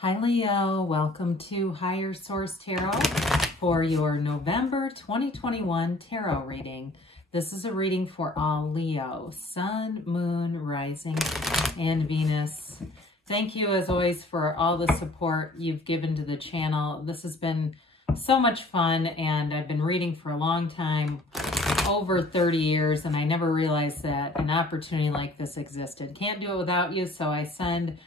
Hi Leo, welcome to Higher Source Tarot for your November 2021 tarot reading. This is a reading for all Leo, Sun, Moon, Rising, and Venus. Thank you as always for all the support you've given to the channel. This has been so much fun and I've been reading for a long time, over 30 years, and I never realized that an opportunity like this existed. Can't do it without you, so I send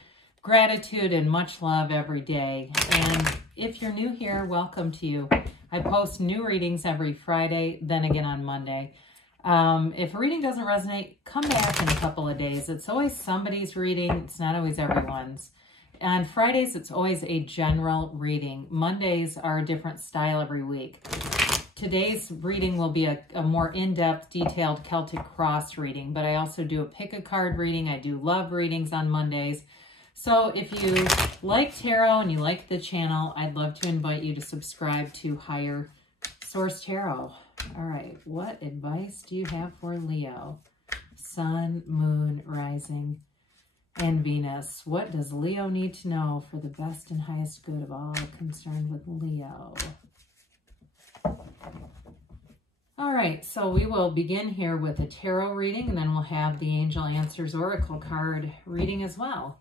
gratitude and much love every day. And if you're new here, welcome to you. I post new readings every Friday, then again on Monday. If a reading doesn't resonate, come back in a couple of days. It's always somebody's reading. It's not always everyone's. On Fridays, it's always a general reading. Mondays are a different style every week. Today's reading will be a more in-depth, detailed Celtic cross reading, but I also do a pick-a-card reading. I do love readings on Mondays. So if you like tarot and you like the channel, I'd love to invite you to subscribe to Higher Source Tarot. All right, what advice do you have for Leo? Sun, Moon, Rising, and Venus. What does Leo need to know for the best and highest good of all concerned with Leo? All right, so we will begin here with a tarot reading, and then we'll have the Angel Answers Oracle card reading as well.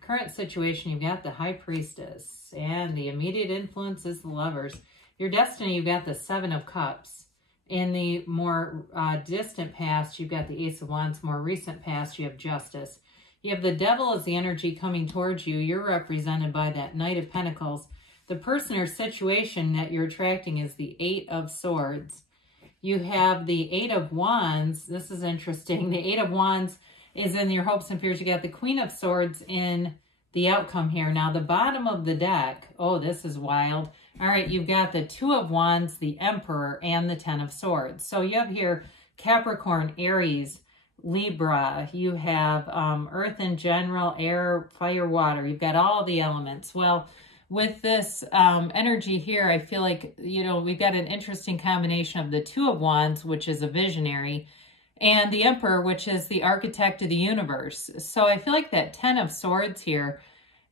Current situation, you've got the High Priestess, and the immediate influence is the Lovers. Your destiny, you've got the Seven of Cups. In the more distant past, you've got the Ace of Wands. More recent past, you have Justice. You have the Devil as the energy coming towards you. You're represented by that Knight of Pentacles. The person or situation that you're attracting is the Eight of Swords. You have the Eight of Wands. This is interesting. The Eight of Wands is in your hopes and fears. You got the Queen of Swords in the outcome here. Now, the bottom of the deck, oh, this is wild. All right, you've got the Two of Wands, the Emperor, and the Ten of Swords. So you have here Capricorn, Aries, Libra. You have Earth in general, air, fire, water. You've got all the elements. Well, with this energy here, I feel like, you know, we've got an interesting combination of the Two of Wands, which is a visionary, and the Emperor, which is the architect of the universe. So I feel like that Ten of Swords here,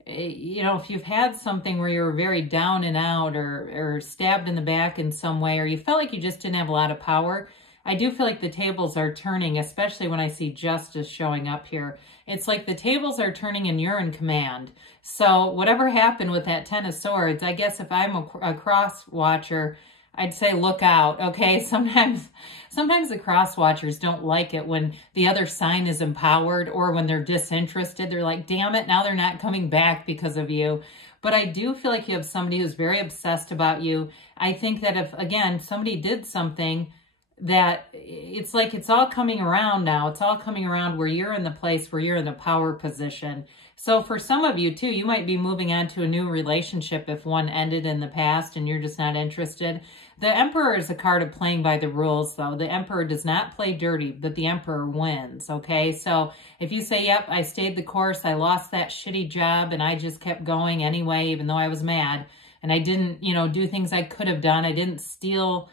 you know, if you've had something where you were very down and out or stabbed in the back in some way, or you felt like you just didn't have a lot of power, I do feel like the tables are turning, especially when I see Justice showing up here. It's like the tables are turning and you're in command. So whatever happened with that Ten of Swords, I guess if I'm a cross watcher, I'd say look out, okay? Sometimes the cross watchers don't like it when the other sign is empowered or when they're disinterested. They're like, damn it, now they're not coming back because of you. But I do feel like you have somebody who's very obsessed about you. I think that if, again, somebody did something that it's like it's all coming around now. It's all coming around where you're in the place where you're in a power position. So for some of you too, you might be moving on to a new relationship if one ended in the past and you're just not interested. The Emperor is a card of playing by the rules, though. The Emperor does not play dirty, but the Emperor wins, okay? So if you say, yep, I stayed the course, I lost that shitty job, and I just kept going anyway, even though I was mad, and I didn't, you know, do things I could have done. I didn't steal,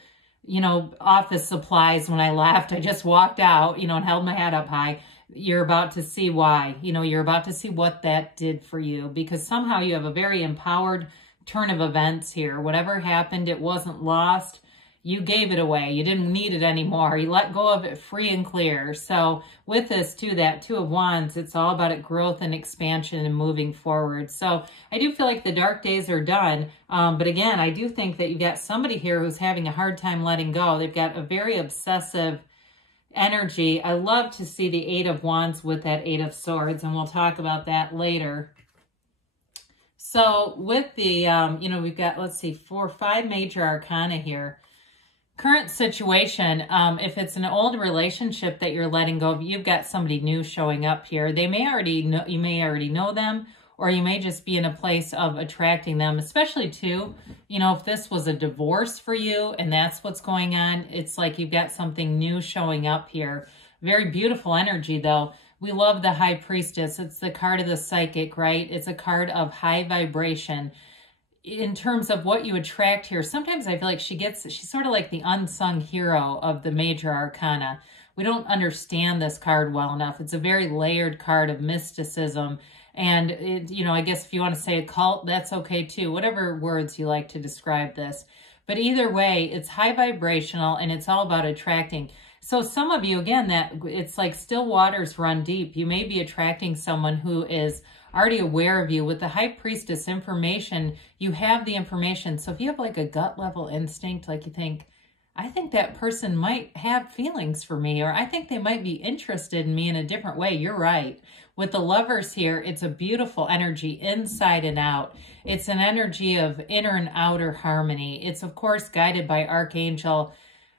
you know, office supplies when I left. I just walked out, you know, and held my head up high. You're about to see why. You know, you're about to see what that did for you, because somehow you have a very empowered turn of events here. Whatever happened, it wasn't lost. You gave it away. You didn't need it anymore. You let go of it free and clear. So with this too, that Two of Wands, it's all about growth and expansion and moving forward. So I do feel like the dark days are done. But again, I do think that you've got somebody here who's having a hard time letting go. They've got a very obsessive energy. I love to see the Eight of Wands with that Eight of Swords, and we'll talk about that later. So with the, you know, we've got, let's see, 5 major arcana here. Current situation, if it's an old relationship that you're letting go of, you've got somebody new showing up here. They may already know, you may already know them, or you may just be in a place of attracting them, especially too, you know, if this was a divorce for you and that's what's going on, it's like you've got something new showing up here. Very beautiful energy though. We love the High Priestess. It's the card of the psychic, right? It's a card of high vibration. In terms of what you attract here, sometimes I feel like she's sort of like the unsung hero of the major arcana. We don't understand this card well enough. It's a very layered card of mysticism And, you know, I guess if you want to say a cult, that's okay too. Whatever words you like to describe this. But either way, it's high vibrational and it's all about attracting. So some of you, again, that it's like still waters run deep. You may be attracting someone who is already aware of you. With the High Priestess information, you have the information. So if you have like a gut level instinct, like you think, I think that person might have feelings for me, or I think they might be interested in me in a different way. You're right. With the Lovers here, it's a beautiful energy inside and out. It's an energy of inner and outer harmony. It's, of course, guided by Archangel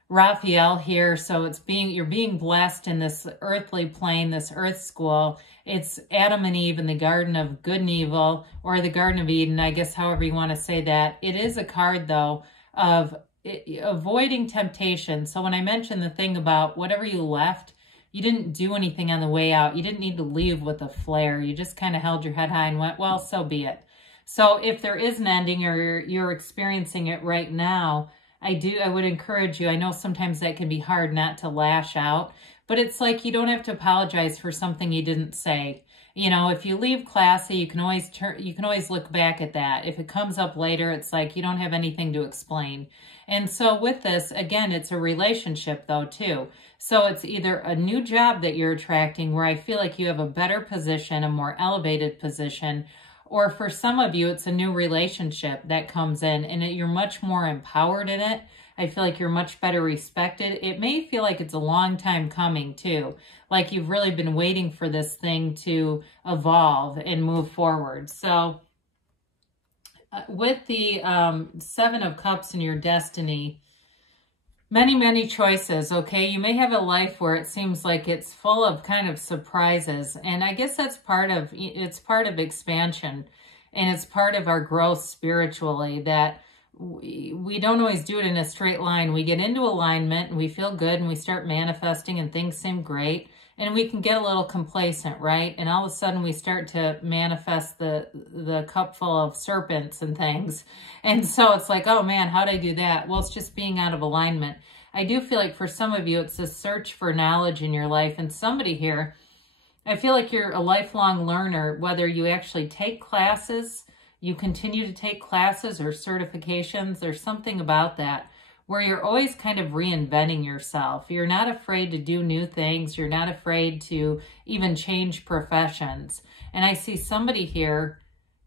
Raphael here. So you're being blessed in this earthly plane, this earth school. It's Adam and Eve in the Garden of Good and Evil, or the Garden of Eden, I guess, however you want to say that. It is a card, though, of avoiding temptation. So when I mentioned the thing about whatever you left, you didn't do anything on the way out. You didn't need to leave with a flare. You just kind of held your head high and went, well, so be it. So if there is an ending or you're experiencing it right now, I would encourage you. I know sometimes that can be hard not to lash out, but it's like you don't have to apologize for something you didn't say. You know, if you leave classy, you can always look back at that. If it comes up later, it's like you don't have anything to explain. And so with this, again, it's a relationship though too. So it's either a new job that you're attracting where I feel like you have a better position, a more elevated position, or for some of you, it's a new relationship that comes in and you're much more empowered in it. I feel like you're much better respected. It may feel like it's a long time coming too. Like you've really been waiting for this thing to evolve and move forward. So with the Seven of Cups in your destiny, many choices, okay? You may have a life where it seems like it's full of kind of surprises. And I guess that's part of expansion. And it's part of our growth spiritually, that we don't always do it in a straight line. We get into alignment and we feel good and we start manifesting and things seem great. And we can get a little complacent, right? And all of a sudden we start to manifest the cup full of serpents and things. And so it's like, oh man, how'd I do that? Well, it's just being out of alignment. I do feel like for some of you, it's a search for knowledge in your life. And somebody here, I feel like you're a lifelong learner, whether you actually take classes, you continue to take classes or certifications. There's something about that where you're always kind of reinventing yourself. You're not afraid to do new things. You're not afraid to even change professions. And I see somebody here,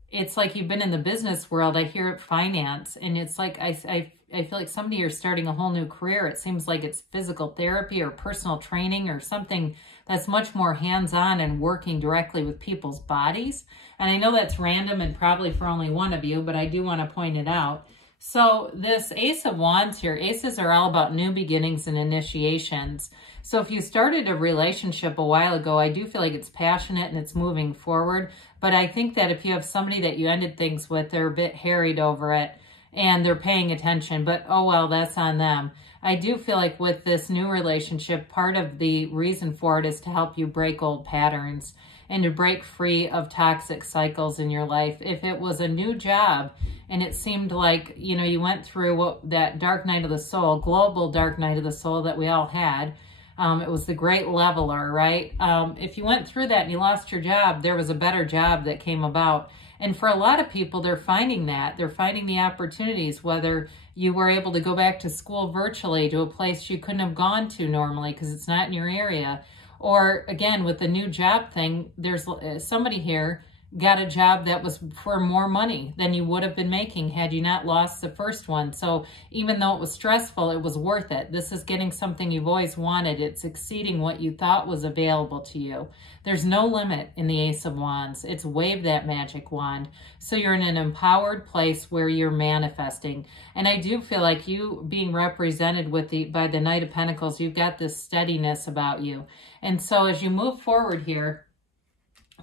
it's like you've been in the business world. I hear it finance. And it's like, I feel like somebody here is starting a whole new career. It seems like it's physical therapy or personal training or something that's much more hands-on and working directly with people's bodies. And I know that's random and probably for only one of you, but I do want to point it out. So this Ace of Wands here, aces are all about new beginnings and initiations. So if you started a relationship a while ago, I do feel like it's passionate and it's moving forward. But I think that if you have somebody that you ended things with, they're a bit harried over it and they're paying attention, but oh well, that's on them. I do feel like with this new relationship, part of the reason for it is to help you break old patterns and to break free of toxic cycles in your life. If it was a new job and it seemed like, you know, you went through that dark night of the soul, global dark night of the soul that we all had, it was the great leveler, right? If you went through that and you lost your job, there was a better job that came about. And for a lot of people, they're finding that. They're finding the opportunities, whether you were able to go back to school virtually to a place you couldn't have gone to normally because it's not in your area. Or again, with the new job thing, there's somebody here got a job that was for more money than you would have been making had you not lost the first one. So even though it was stressful, it was worth it. This is getting something you've always wanted. It's exceeding what you thought was available to you. There's no limit in the Ace of Wands. It's wave that magic wand. So you're in an empowered place where you're manifesting. And I do feel like you being represented by the Knight of Pentacles, you've got this steadiness about you. And so as you move forward here,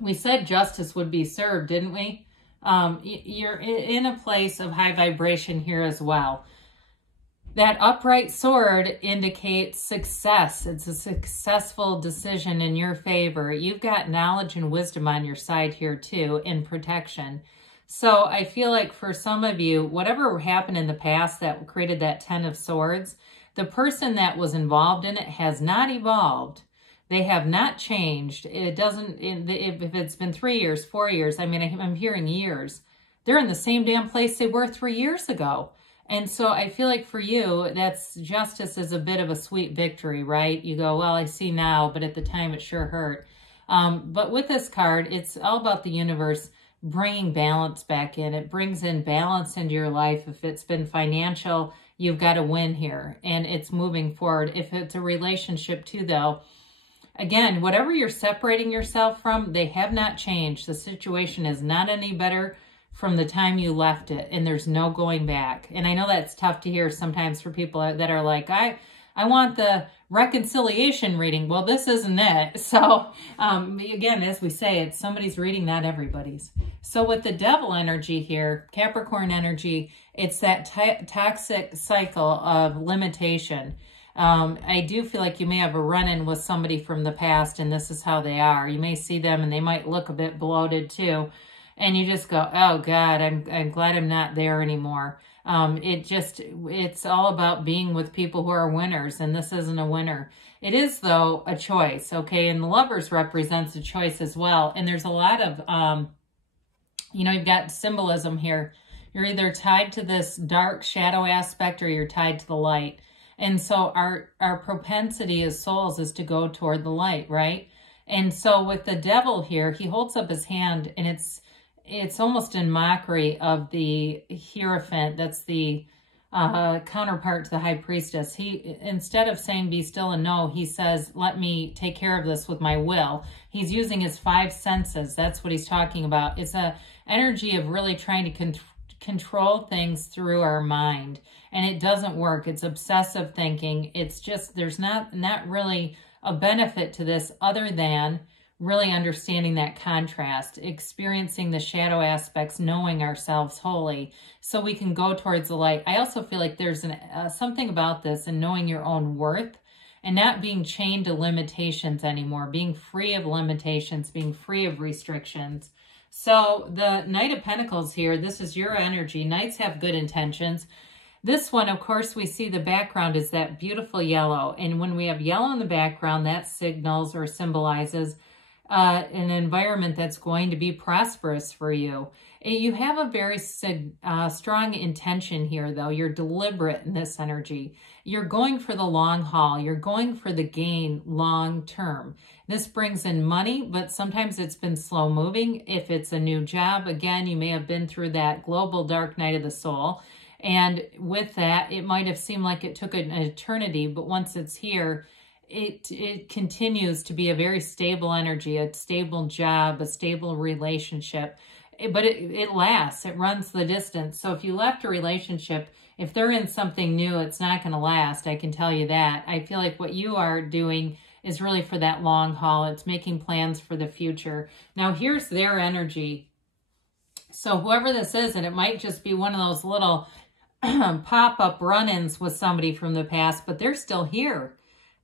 we said justice would be served, didn't we? You're in a place of high vibration here as well. That upright sword indicates success. It's a successful decision in your favor. You've got knowledge and wisdom on your side here too, in protection. So I feel like for some of you, whatever happened in the past that created that Ten of Swords, the person that was involved in it has not evolved. They have not changed. It doesn't, if it's been 3 years, 4 years, I mean, I'm hearing years. They're in the same damn place they were 3 years ago. And so I feel like for you, that's justice is a bit of a sweet victory, right? You go, well, I see now, but at the time it sure hurt. But with this card, it's all about the universe bringing balance back in. It brings in balance into your life. If it's been financial, you've got a win here, and it's moving forward. If it's a relationship too, though, again, whatever you're separating yourself from, they have not changed. The situation is not any better from the time you left it, and there's no going back. And I know that's tough to hear sometimes for people that are like, I want the reconciliation reading. Well, this isn't it. So again, as we say, it's somebody's reading, not everybody's. So with the devil energy here, Capricorn energy, it's that toxic cycle of limitation. I do feel like you may have a run-in with somebody from the past, and this is how they are. You may see them and they might look a bit bloated too. And you just go, oh God, I'm glad I'm not there anymore. It's all about being with people who are winners, and this isn't a winner. It is, though, a choice, okay? And the Lovers represents a choice as well. And there's a lot of, you've got symbolism here. You're either tied to this dark shadow aspect or you're tied to the light. And so our propensity as souls is to go toward the light, right? And so with the devil here, he holds up his hand, and it's almost in mockery of the Hierophant. That's the counterpart to the High Priestess. He, instead of saying be still and know, he says, let me take care of this with my will. He's using his 5 senses. That's what he's talking about. It's a energy of really trying to control things through our mind. And it doesn't work. It's obsessive thinking. It's just, there's not really a benefit to this other than really understanding that contrast, experiencing the shadow aspects, knowing ourselves wholly so we can go towards the light. I also feel like there's something about this and knowing your own worth and not being chained to limitations anymore, being free of limitations, being free of restrictions. So the Knight of Pentacles here, this is your energy. Knights have good intentions. This one, of course, we see the background is that beautiful yellow. And when we have yellow in the background, that signals or symbolizes an environment that's going to be prosperous for you. You have a very strong intention here, though. You're deliberate in this energy. You're going for the long haul. You're going for the gain long term. This brings in money, but sometimes it's been slow moving. If it's a new job, again, you may have been through that global dark night of the soul. And with that, it might have seemed like it took an eternity, but once it's here, it continues to be a very stable energy, a stable job, a stable relationship. But it lasts. It runs the distance. So if you left a relationship, if they're in something new, it's not going to last. I can tell you that. I feel like what you are doing is really for that long haul. It's making plans for the future. Now, here's their energy. So whoever this is, and it might just be one of those little pop-up run-ins with somebody from the past, but they're still here.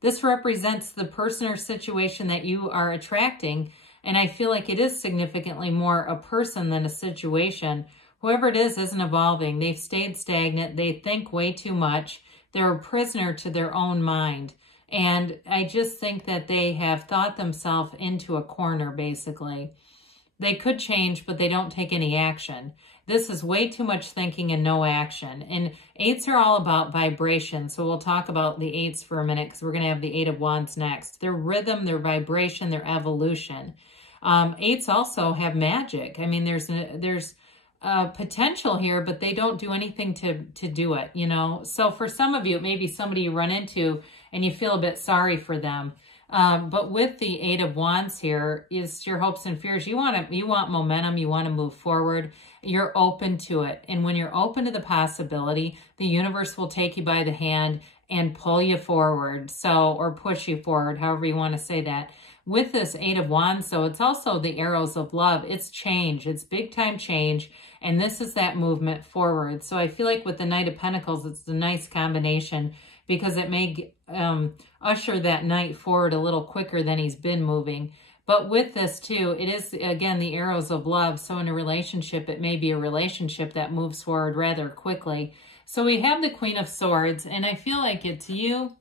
This represents the person or situation that you are attracting, and I feel like it is significantly more a person than a situation. Whoever it is isn't evolving. They've stayed stagnant. They think way too much. They're a prisoner to their own mind. And I just think that they have thought themselves into a corner, basically. They could change, but they don't take any action. This is way too much thinking and no action. And 8s are all about vibration. So we'll talk about the 8s for a minute because we're going to have the 8 of Wands next. Their rhythm, their vibration, their evolution. 8s also have magic. I mean, there's potential here, but they don't do anything to do it, you know. So for some of you, it may be somebody you run into and you feel a bit sorry for them. But with the 8 of Wands here is your hopes and fears. You want momentum. You want to move forward. You're open to it. And when you're open to the possibility, the universe will take you by the hand and pull you forward. So, or push you forward, however you want to say that. With this 8 of Wands, so it's also the arrows of love. It's change. It's big time change. And this is that movement forward. So I feel like with the Knight of Pentacles, it's a nice combination because it may usher that knight forward a little quicker than he's been moving. But with this too, it is, again, the arrows of love. So in a relationship, it may be a relationship that moves forward rather quickly. So we have the Queen of Swords, and I feel like it's you,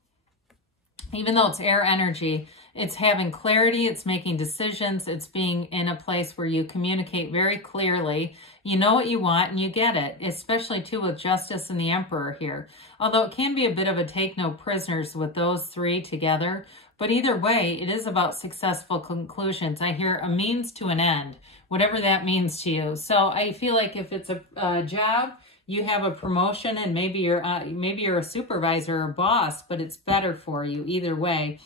even though it's air energy, It's having clarity, it's making decisions, it's being in a place where you communicate very clearly. You know what you want and you get it, especially too with Justice and the Emperor here. Although it can be a bit of a take no prisoners with those three together, but either way, it is about successful conclusions. I hear a means to an end, whatever that means to you. So I feel like if it's a job, you have a promotion and maybe you're a supervisor or boss, but it's better for you either way.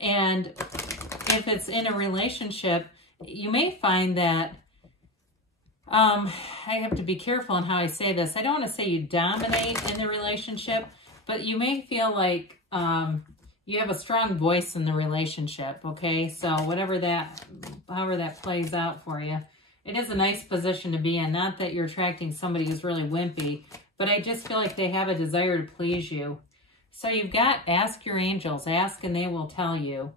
And if it's in a relationship, you may find that, I have to be careful in how I say this. I don't want to say you dominate in the relationship, but you may feel like you have a strong voice in the relationship, okay? So however that plays out for you, it is a nice position to be in. Not that you're attracting somebody who's really wimpy, but I just feel like they have a desire to please you. So you've got ask your angels. Ask and they will tell you.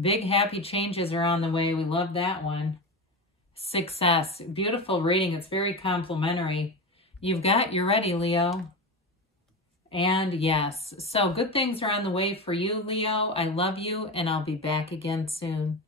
Big happy changes are on the way. We love that one. Success. Beautiful reading. It's very complimentary. You've got, you're ready, Leo. And yes. So good things are on the way for you, Leo. I love you and I'll be back again soon.